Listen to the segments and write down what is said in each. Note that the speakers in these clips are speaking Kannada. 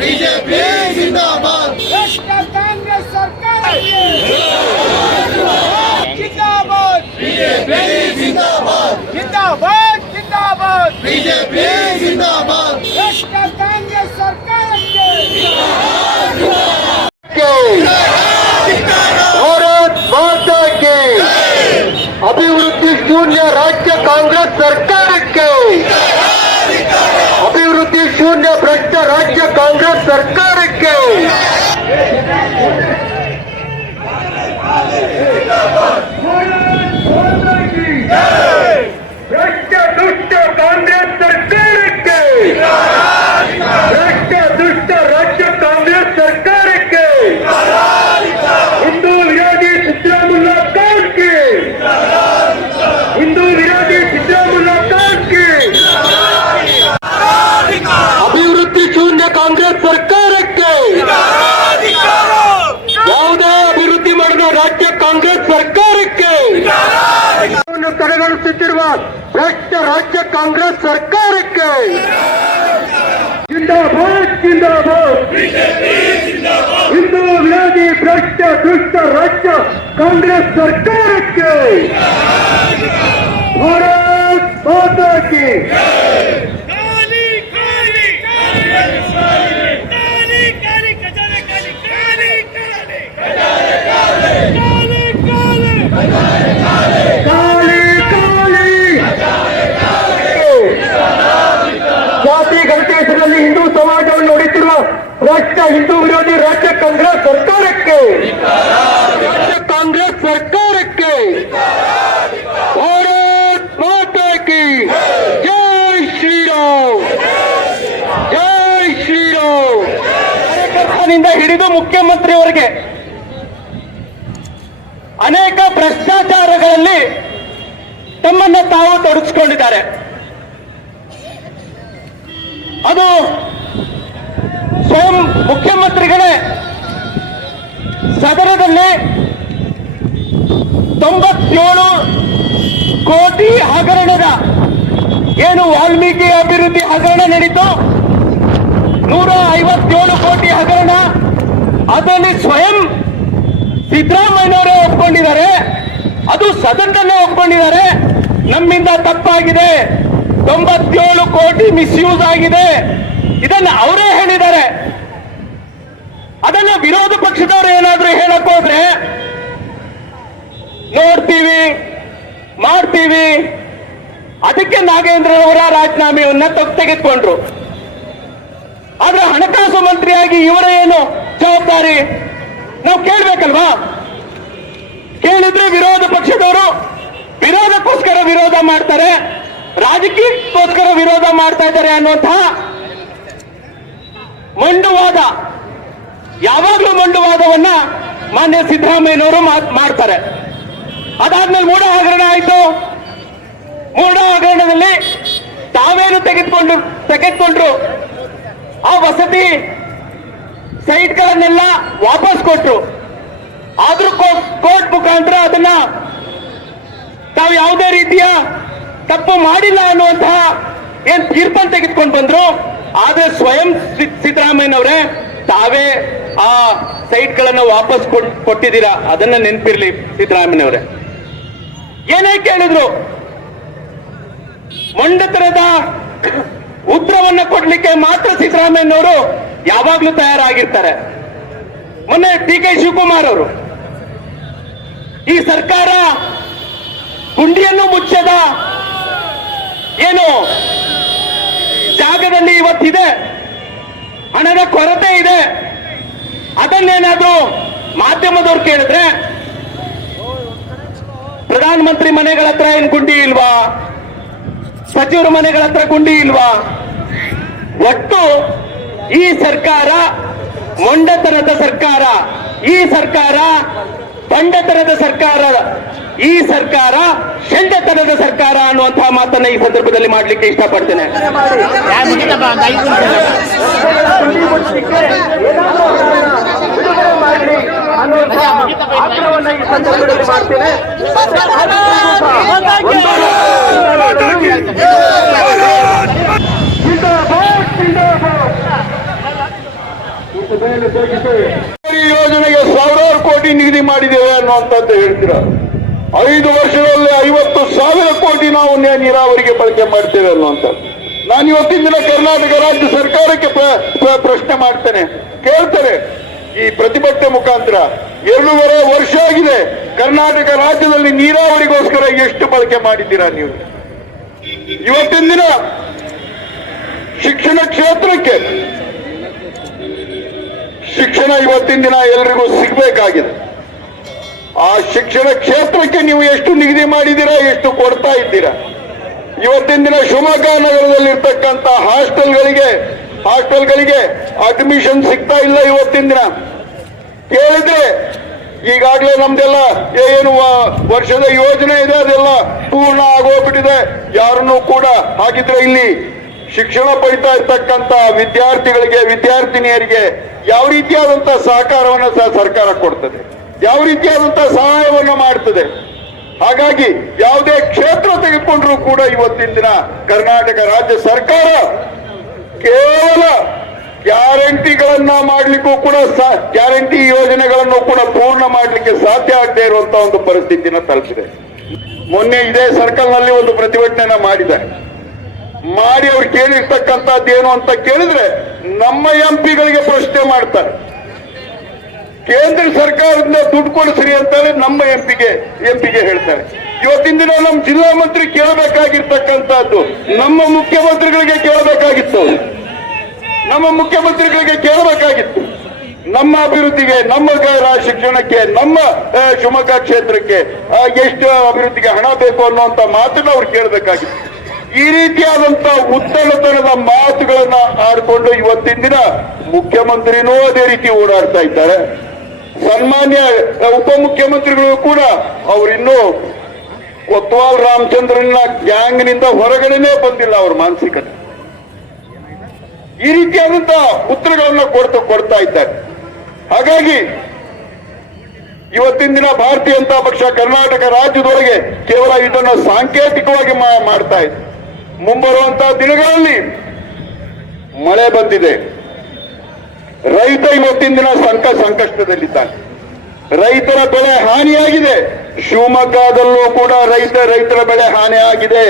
बीजेपी जिंदाबाद। कांग्रेस सरकार जिंदाबाद। बीजेपी जिंदाबाद। जिंदाबाद जिंदाबाद। बीजेपी जिंदाबाद। कांग्रेस सरकार भारत माता के। अभिवृद्धि शून्य राज्य ಭ್ರಷ್ಟ ರಾಜ್ಯ ಕಾಂಗ್ರೆಸ್ ಸರ್ಕಾರಕ್ಕೆ ಜಿಂದಾಬಾದ್ ಜಿಂದಾಬಾದ್ ಹಿಂದೂ ವಿರೋಧಿ ಭ್ರಷ್ಟ ದುಷ್ಟ ರಾಜ್ಯ ಕಾಂಗ್ರೆಸ್ ಸರ್ಕಾರಕ್ಕೆ ಭಾರತ್ ಮಾತಾ ಕಿ काली ಹಿಂದೂ ವಿರೋಧಿ ರಾಜ್ಯ ಕಾಂಗ್ರೆಸ್ ಸರ್ಕಾರಕ್ಕೆ. ರಾಜ್ಯ ಕಾಂಗ್ರೆಸ್ ಸರ್ಕಾರಕ್ಕೆ. ಭಾರತ್ ಜೈ ಶ್ರೀರಾಮ್. ಜೈ ಶ್ರೀರಾಮ್. ಕಾರ್ಯಕರ್ತನಿಂದ ಹಿಡಿದು ಮುಖ್ಯಮಂತ್ರಿಯವರಿಗೆ ಅನೇಕ ಭ್ರಷ್ಟಾಚಾರಗಳಲ್ಲಿ ತಮ್ಮನ್ನ ತಾವು ತೊಡಗಿಸಿಕೊಂಡಿದ್ದಾರೆ. ಅದು ಮುಖ್ಯಮಂತ್ರಿಗಳೇ, ಸದನದಲ್ಲಿ ತೊಂಬತ್ತೇಳು ಕೋಟಿ ಹಗರಣದ ಏನು ವಾಲ್ಮೀಕಿ ಅಭಿವೃದ್ಧಿ ಹಗರಣ ನಡೀತು, ನೂರ ಐವತ್ತೇಳು ಕೋಟಿ ಹಗರಣ, ಅದರಲ್ಲಿ ಸ್ವಯಂ ಸಿದ್ದರಾಮಯ್ಯನವರೇ ಒಪ್ಕೊಂಡಿದ್ದಾರೆ, ಅದು ಸದನದಲ್ಲೇ ಒಪ್ಕೊಂಡಿದ್ದಾರೆ, ನಮ್ಮಿಂದ ತಪ್ಪಾಗಿದೆ, ತೊಂಬತ್ತೇಳು ಕೋಟಿ ಮಿಸ್ಯೂಸ್ ಆಗಿದೆ, ಇದನ್ನು ಅವರೇ ಹೇಳಿದ್ದಾರೆ. ಅದನ್ನ ವಿರೋಧ ಪಕ್ಷದವರು ಏನಾದ್ರೂ ಹೇಳಕ್ ಹೋದ್ರೆ ನೋಡ್ತೀವಿ, ಮಾಡ್ತೀವಿ. ಅದಕ್ಕೆ ನಾಗೇಂದ್ರ ಅವರ ರಾಜೀನಾಮೆಯನ್ನ ತೆಗೆದುಕೊಂಡ್ರು. ಆದ್ರೆ ಹಣಕಾಸು ಮಂತ್ರಿಯಾಗಿ ಇವರ ಏನು ಜವಾಬ್ದಾರಿ? ನಾವು ಕೇಳ್ಬೇಕಲ್ವಾ? ಕೇಳಿದ್ರೆ ವಿರೋಧ ಪಕ್ಷದವರು ವಿರೋಧಕ್ಕೋಸ್ಕರ ವಿರೋಧ ಮಾಡ್ತಾರೆ, ರಾಜಕೀಯಕ್ಕೋಸ್ಕರ ವಿರೋಧ ಮಾಡ್ತಾ ಇದ್ದಾರೆ ಅನ್ನುವಂತಹ ಮಂಡುವಾದ ಯಾವಾಗ್ಲೂ ಮಂಡುವಾದವನ್ನ ಮಾನ್ಯ ಸಿದ್ದರಾಮಯ್ಯನವರು ಮಾಡ್ತಾರೆ. ಅದಾದ್ಮೇಲೆ ಮೂಢ ಹಗರಣ ಆಯ್ತು. ಮೂಢ ಹಗರಣದಲ್ಲಿ ತಾವೇನು ತೆಗೆದುಕೊಂಡು, ತೆಗೆದುಕೊಂಡ್ರು? ಆ ವಸತಿ ಸೈಟ್ಗಳನ್ನೆಲ್ಲ ವಾಪಸ್ ಕೊಟ್ರು. ಆದ್ರೂ ಕೋರ್ಟ್ ಮುಖಾಂತರ ಅದನ್ನ ತಾವು ಯಾವುದೇ ರೀತಿಯ ತಪ್ಪು ಮಾಡಿಲ್ಲ ಅನ್ನುವಂತಹ ಏನ್ ತೀರ್ಪನ್ನು ತೆಗೆದುಕೊಂಡು ಬಂದ್ರು? ಆದ್ರೆ ಸ್ವಯಂ ಸಿದ್ದರಾಮಯ್ಯನವರೇ ತಾವೇ ಆ ಸೈಟ್ ಗಳನ್ನ ವಾಪಸ್ ಕೊಟ್- ಕೊಟ್ಟಿದ್ದೀರಾ? ಅದನ್ನ ನೆನಪಿರ್ಲಿ ಸಿದ್ದರಾಮಯ್ಯನವರೇ. ಏನೇ ಕೇಳಿದ್ರು? ಮೊಂಡತನದ ಉತ್ತರವನ್ನ ಕೊಡ್ಲಿಕ್ಕೆ ಮಾತ್ರ ಸಿದ್ದರಾಮಯ್ಯನವರು ಯಾವಾಗ್ಲೂ ತಯಾರಾಗಿರ್ತಾರೆ. ಮೊನ್ನೆ ಡಿ ಕೆ ಶಿವಕುಮಾರ್ ಅವರು, ಈ ಸರ್ಕಾರ ಗುಂಡಿಯನ್ನು ಮುಚ್ಚದ ಏನು? ಜಾಗದಲ್ಲಿ ಇವತ್ತಿದೆ. ಹಣದ ಕೊರತೆ ಇದೆ. ಅದನ್ನೇನಾದ್ರೂ ಮಾಧ್ಯಮದವ್ರು ಕೇಳಿದ್ರೆ ಪ್ರಧಾನ ಮಂತ್ರಿ ಮನೆಗಳ ಹತ್ರ ಏನ್ ಗುಂಡಿ ಇಲ್ವಾ? ಸಚಿವರ ಮನೆಗಳ ಹತ್ರ ಗುಂಡಿ ಇಲ್ವಾ? ಒಟ್ಟು ಈ ಸರ್ಕಾರ ಮೊಂಡತನದ ಸರ್ಕಾರ, ಈ ಸರ್ಕಾರ ಬಂಡತನದ ಸರ್ಕಾರ, ಈ ಸರ್ಕಾರ ಶಂಡತನದ ಸರ್ಕಾರ ಅನ್ನುವಂತಹ ಮಾತನ್ನ ಈ ಸಂದರ್ಭದಲ್ಲಿ ಮಾಡ್ಲಿಕ್ಕೆ ಇಷ್ಟಪಡ್ತೇನೆ. ಈ ಯೋಜನೆಗೆ ಸಾವಿರಾರು ಕೋಟಿ ನಿಗದಿ ಮಾಡಿದ್ದೇವೆ ಅನ್ನುವಂಥದ್ದು ಹೇಳ್ತೀರ ಐದು ವರ್ಷದಲ್ಲಿ ಐವತ್ತು ಸಾವಿರ ಕೋಟಿ ನಾವು ನೀರಾವರಿಗೆ ಬಳಕೆ ಮಾಡ್ತೇವೆ ಅನ್ನುವಂಥದ್ದು. ನಾನು ಇವತ್ತಿನ ದಿನ ಕರ್ನಾಟಕ ರಾಜ್ಯ ಸರ್ಕಾರಕ್ಕೆ ಪ್ರ- ಪ್ರ- ಪ್ರಶ್ನೆ ಮಾಡ್ತೇನೆ. ಕೇಳ್ತಾರೆ. ಈ ಪ್ರತಿಭಟನೆ ಮುಖಾಂತರ ಎರಡೂವರೆ ವರ್ಷ ಆಗಿದೆ. ಕರ್ನಾಟಕ ರಾಜ್ಯದಲ್ಲಿ ನೀರಾವರಿಗೋಸ್ಕರ ಎಷ್ಟು ಬಳಕೆ ಮಾಡಿದ್ದೀರಾ ನೀವು? ಇವತ್ತಿನ ದಿನ ಶಿಕ್ಷಣ ಕ್ಷೇತ್ರಕ್ಕೆ ಶಿಕ್ಷಣ ಇವತ್ತಿನ ದಿನ ಎಲ್ರಿಗೂ ಸಿಗಬೇಕಾಗಿದೆ. ಆ ಶಿಕ್ಷಣ ಕ್ಷೇತ್ರಕ್ಕೆ ನೀವು ಎಷ್ಟು ನಿಗದಿ ಮಾಡಿದ್ದೀರಾ, ಎಷ್ಟು ಕೊಡ್ತಾ ಇದ್ದೀರಾ? ಇವತ್ತಿನ ದಿನ ಶಿವಮೊಗ್ಗ ನಗರದಲ್ಲಿರ್ತಕ್ಕಂಥ ಹಾಸ್ಟೆಲ್ಗಳಿಗೆ ಹಾಸ್ಟೆಲ್ಗಳಿಗೆ ಅಡ್ಮಿಷನ್ ಸಿಗ್ತಾ ಇಲ್ಲ ಇವತ್ತಿನ ದಿನ. ಕೇಳಿದ್ರೆ ಈಗಾಗಲೇ ನಮ್ದೆಲ್ಲ ಏನು ವರ್ಷದ ಯೋಜನೆ ಇದೆ, ಅದೆಲ್ಲ ಪೂರ್ಣ ಆಗೋಗ್ಬಿಟ್ಟಿದೆ. ಯಾರನ್ನೂ ಕೂಡ ಹಾಗಿದ್ರೆ ಇಲ್ಲಿ ಶಿಕ್ಷಣ ಪಡಿತಾ ಇರ್ತಕ್ಕಂಥ ವಿದ್ಯಾರ್ಥಿಗಳಿಗೆ, ವಿದ್ಯಾರ್ಥಿನಿಯರಿಗೆ ಯಾವ ರೀತಿಯಾದಂತ ಸಹಕಾರವನ್ನು ಸಹ ಸರ್ಕಾರ ಕೊಡ್ತದೆ. ಯಾವ ರೀತಿಯಾದಂತ ಸಹಾಯವನ್ನು ಮಾಡ್ತದೆ. ಹಾಗಾಗಿ ಯಾವುದೇ ಕ್ಷೇತ್ರ ತೆಗೆದುಕೊಂಡ್ರೂ ಕೂಡ ಇವತ್ತಿನ ದಿನ ಕರ್ನಾಟಕ ರಾಜ್ಯ ಸರ್ಕಾರ ಕೇವಲ ಗ್ಯಾರಂಟಿಗಳನ್ನ ಮಾಡ್ಲಿಕ್ಕೂ ಕೂಡ ಗ್ಯಾರಂಟಿ ಯೋಜನೆಗಳನ್ನು ಕೂಡ ಪೂರ್ಣ ಮಾಡಲಿಕ್ಕೆ ಸಾಧ್ಯ ಆಗದೆ ಇರುವಂತ ಒಂದು ಪರಿಸ್ಥಿತಿನ ತಲುಪಿದೆ. ಮೊನ್ನೆ ಇದೇ ಸರ್ಕಲ್ನಲ್ಲಿ ಒಂದು ಪ್ರತಿಭಟನೆಯನ್ನ ಮಾಡಿದ್ದಾರೆ. ಮಾಡಿ ಅವ್ರು ಕೇಳಿರ್ತಕ್ಕಂಥದ್ದು ಏನು ಅಂತ ಕೇಳಿದ್ರೆ ನಮ್ಮ ಎಂ ಪಿಗಳಿಗೆ ಪ್ರಶ್ನೆ ಮಾಡ್ತಾರೆ. ಕೇಂದ್ರ ಸರ್ಕಾರದಿಂದ ದುಡ್ಡು ಕೊಡಿಸ್ರಿ ಅಂತಾರೆ ನಮ್ಮ ಎಂಪಿಗೆ ಎಂಪಿಗೆ ಹೇಳ್ತಾರೆ. ಇವತ್ತಿನ ದಿನ ನಮ್ಮ ಜಿಲ್ಲಾ ಮಂತ್ರಿ ಕೇಳಬೇಕಾಗಿರ್ತಕ್ಕಂಥದ್ದು ನಮ್ಮ ಮುಖ್ಯಮಂತ್ರಿಗಳಿಗೆ ಕೇಳಬೇಕಾಗಿತ್ತು. ನಮ್ಮ ಮುಖ್ಯಮಂತ್ರಿಗಳಿಗೆ ಕೇಳಬೇಕಾಗಿತ್ತು. ನಮ್ಮ ಅಭಿವೃದ್ಧಿಗೆ, ನಮ್ಮ ಶಿಕ್ಷಣಕ್ಕೆ, ನಮ್ಮ ಶಿವಮೊಗ್ಗ ಕ್ಷೇತ್ರಕ್ಕೆ ಎಷ್ಟು ಅಭಿವೃದ್ಧಿಗೆ ಹಣ ಬೇಕು ಅನ್ನುವಂತ ಮಾತನ್ನ ಅವ್ರು ಕೇಳಬೇಕಾಗಿತ್ತು. ಈ ರೀತಿಯಾದಂತ ಉತ್ತಳತನದ ಮಾತುಗಳನ್ನ ಆಡಿಕೊಂಡು ಇವತ್ತಿನ ದಿನ ಮುಖ್ಯಮಂತ್ರಿನೂ ಅದೇ ರೀತಿ ಓಡಾಡ್ತಾ ಇದ್ದಾರೆ. ಸನ್ಮಾನ್ಯ ಉಪಮುಖ್ಯಮಂತ್ರಿಗಳು ಕೂಡ ಅವರಿನ್ನೂ ಕೊತ್ವಾಲ್ ರಾಮಚಂದ್ರನ ಗ್ಯಾಂಗ್ನಿಂದ ಹೊರಗಡೆನೇ ಬಂದಿಲ್ಲ ಅವ್ರ ಮಾನಸಿಕತೆ. ಈ ರೀತಿಯಾದಂತ ಉತ್ತರಗಳನ್ನ ಕೊಡ್ತಾ ಕೊಡ್ತಾ ಇದ್ದಾರೆ. ಹಾಗಾಗಿ ಇವತ್ತಿನ ದಿನ ಭಾರತೀಯ ಜನತಾ ಪಕ್ಷ ಕರ್ನಾಟಕ ರಾಜ್ಯದೊಳಗೆ ಕೇವಲ ಇದನ್ನು ಸಾಂಕೇತಿಕವಾಗಿ ಮಾಡ್ತಾ ಇದೆ. ಮುಂಬರುವಂತಹ ದಿನಗಳಲ್ಲಿ ಮಳೆ ಬಂದಿದೆ. ರೈತ ಇವತ್ತಿನ ದಿನ ಸಂಕ, ಸಂಕಷ್ಟದಲ್ಲಿದ್ದಾನೆ. ರೈತರ ಬೆಳೆ ಹಾನಿಯಾಗಿದೆ. ಶಿವಮೊಗ್ಗದಲ್ಲೂ ಕೂಡ ರೈತ ರೈತರ ಬೆಳೆ ಹಾನಿ ಆಗಿದೆ.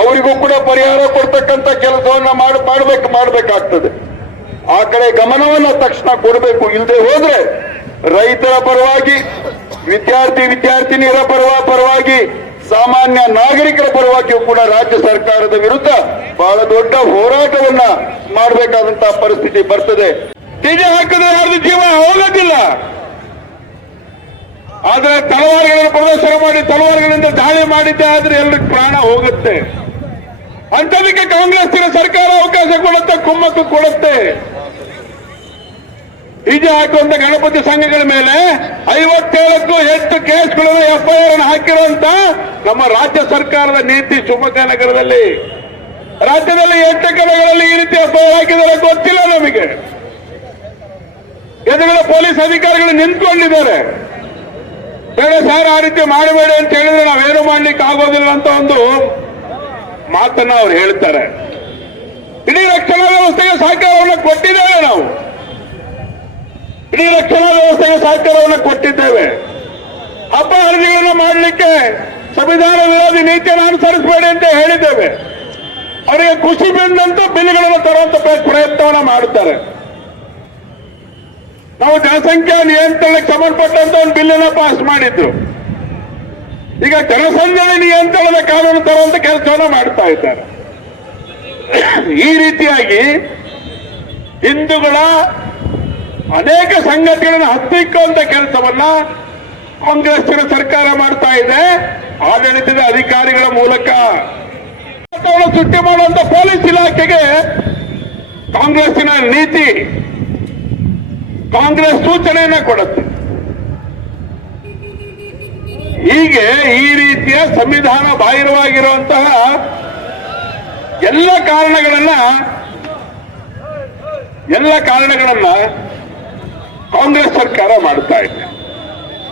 ಅವರಿಗೂ ಕೂಡ ಪರಿಹಾರ ಕೊಡ್ತಕ್ಕಂಥ ಕೆಲಸವನ್ನ ಮಾಡ್, ಮಾಡ್ಬೇಕು, ಮಾಡ್ಬೇಕಾಗ್ತದೆ. ಆ ಕಡೆ ಗಮನವನ್ನ ತಕ್ಷಣ ಕೊಡಬೇಕು. ಇಲ್ಲದೆ ಹೋದ್ರೆ ರೈತರ ಪರವಾಗಿ, ವಿದ್ಯಾರ್ಥಿ ವಿದ್ಯಾರ್ಥಿನಿಯರ ಪರವ, ಪರವಾಗಿ, ಸಾಮಾನ್ಯ ನಾಗರಿಕರ ಪರವಾಗಿಯೂ ಕೂಡ ರಾಜ್ಯ ಸರ್ಕಾರದ ವಿರುದ್ಧ ಬಹಳ ದೊಡ್ಡ ಹೋರಾಟವನ್ನ ಮಾಡಬೇಕಾದಂತಹ ಪರಿಸ್ಥಿತಿ ಬರ್ತದೆ. ನಿಜ ಹಾಕಿದ್ರೆ ಯಾರು ಜೀವ ಹೋಗೋದಿಲ್ಲ. ಆದ್ರೆ ತಲವಾರುಗಳನ್ನು ಪ್ರದರ್ಶನ ಮಾಡಿ ತಲವಾರುಗಳಿಂದ ದಾಳಿ ಮಾಡಿದ್ದೆ ಆದ್ರೆ ಎಲ್ರಿಗೂ ಪ್ರಾಣ ಹೋಗುತ್ತೆ. ಅಂಥದಕ್ಕೆ ಕಾಂಗ್ರೆಸ್ಸಿನ ಸರ್ಕಾರ ಅವಕಾಶ ಕೊಡುತ್ತೆ, ಕುಮ್ಮಕ್ಕು ಕೊಡುತ್ತೆ. ಈಜೆ ಹಾಕುವಂತ ಗಣಪತಿ ಸಂಘಗಳ ಮೇಲೆ ಐವತ್ತೇಳಕ್ಕೂ ಹೆಚ್ಚು ಕೇಸ್ಗಳನ್ನು ಎಫ್ಐಆರ್ ಹಾಕಿರುವಂತ ನಮ್ಮ ರಾಜ್ಯ ಸರ್ಕಾರದ ನೀತಿ ಶಿವಮೊಗ್ಗ ನಗರದಲ್ಲಿ. ರಾಜ್ಯದಲ್ಲಿ ಎಂಟು ಕಡೆಗಳಲ್ಲಿ ಈ ರೀತಿ ಎಫ್ಐಆರ್ ಹಾಕಿದ್ದಾರೆ ಗೊತ್ತಿಲ್ಲ ನಮಗೆ. ಎದುರುಗಳ ಪೊಲೀಸ್ ಅಧಿಕಾರಿಗಳು ನಿಂತ್ಕೊಂಡಿದ್ದಾರೆ. ಬೇಡ ಸರ್, ಆ ರೀತಿ ಮಾಡಬೇಡಿ ಅಂತ ಹೇಳಿದ್ರೆ ನಾವೇನು ಮಾಡ್ಲಿಕ್ಕೆ ಆಗೋದಿಲ್ಲ ಅಂತ ಒಂದು ಮಾತನ್ನ ಅವ್ರು ಹೇಳ್ತಾರೆ. ಇಡೀ ರಕ್ಷಣಾ ವ್ಯವಸ್ಥೆಗೆ ಸಹಕಾರವನ್ನು ಕೊಟ್ಟಿದ್ದೇವೆ ನಾವು. ಇಡೀ ರಕ್ಷಣಾ ವ್ಯವಸ್ಥೆಗೆ ಸಹಕಾರವನ್ನು ಕೊಟ್ಟಿದ್ದೇವೆ. ಹಬ್ಬ ಹರಿದಿಗಳನ್ನು ಮಾಡಲಿಕ್ಕೆ ಸಂವಿಧಾನ ವಿರೋಧಿ ನೀತಿಯನ್ನು ಅನುಸರಿಸಬೇಡಿ ಅಂತ ಹೇಳಿದ್ದೇವೆ. ಅವರಿಗೆ ಖುಷಿ ಬಂದಂತ ಬಿಲ್ಗಳನ್ನು ತರುವಂತ ಪ್ರಯತ್ನವನ್ನ ಮಾಡುತ್ತಾರೆ. ನಾವು ಜನಸಂಖ್ಯಾ ನಿಯಂತ್ರಣಕ್ಕೆ ಸಂಬಂಧಪಟ್ಟಂತ ಒಂದು ಬಿಲ್ ಅನ್ನ ಪಾಸ್ ಮಾಡಿದ್ರು. ಈಗ ಜನಸಂಖ್ಯೆ ನಿಯಂತ್ರಣದ ಕಾನೂನು ತರುವಂತ ಕೆಲಸವನ್ನ ಮಾಡ್ತಾ ಇದ್ದಾರೆ. ಈ ರೀತಿಯಾಗಿ ಹಿಂದೂಗಳ ಅನೇಕ ಸಂಗತಿಗಳನ್ನು ಹತ್ತಿಕ್ಕುವಂತ ಕೆಲಸವನ್ನ ಕಾಂಗ್ರೆಸ್ಸಿನ ಸರ್ಕಾರ ಮಾಡ್ತಾ ಇದೆ. ಆಡಳಿತದ ಅಧಿಕಾರಿಗಳ ಮೂಲಕ ಸುಟ್ಟಿ ಮಾಡುವಂತ ಪೊಲೀಸ್ ಇಲಾಖೆಗೆ ಕಾಂಗ್ರೆಸ್ಸಿನ ನೀತಿ ಕಾಂಗ್ರೆಸ್ ಸೂಚನೆಯನ್ನ ಕೊಡುತ್ತೆ. ಹೀಗೆ ಈ ರೀತಿಯ ಸಂವಿಧಾನ ಬಾಹಿರವಾಗಿರುವಂತಹ ಎಲ್ಲ ಕಾರಣಗಳನ್ನ ಎಲ್ಲ ಕಾರಣಗಳನ್ನ ಕಾಂಗ್ರೆಸ್ ಸರ್ಕಾರ ಮಾಡ್ತಾ ಇದೆ.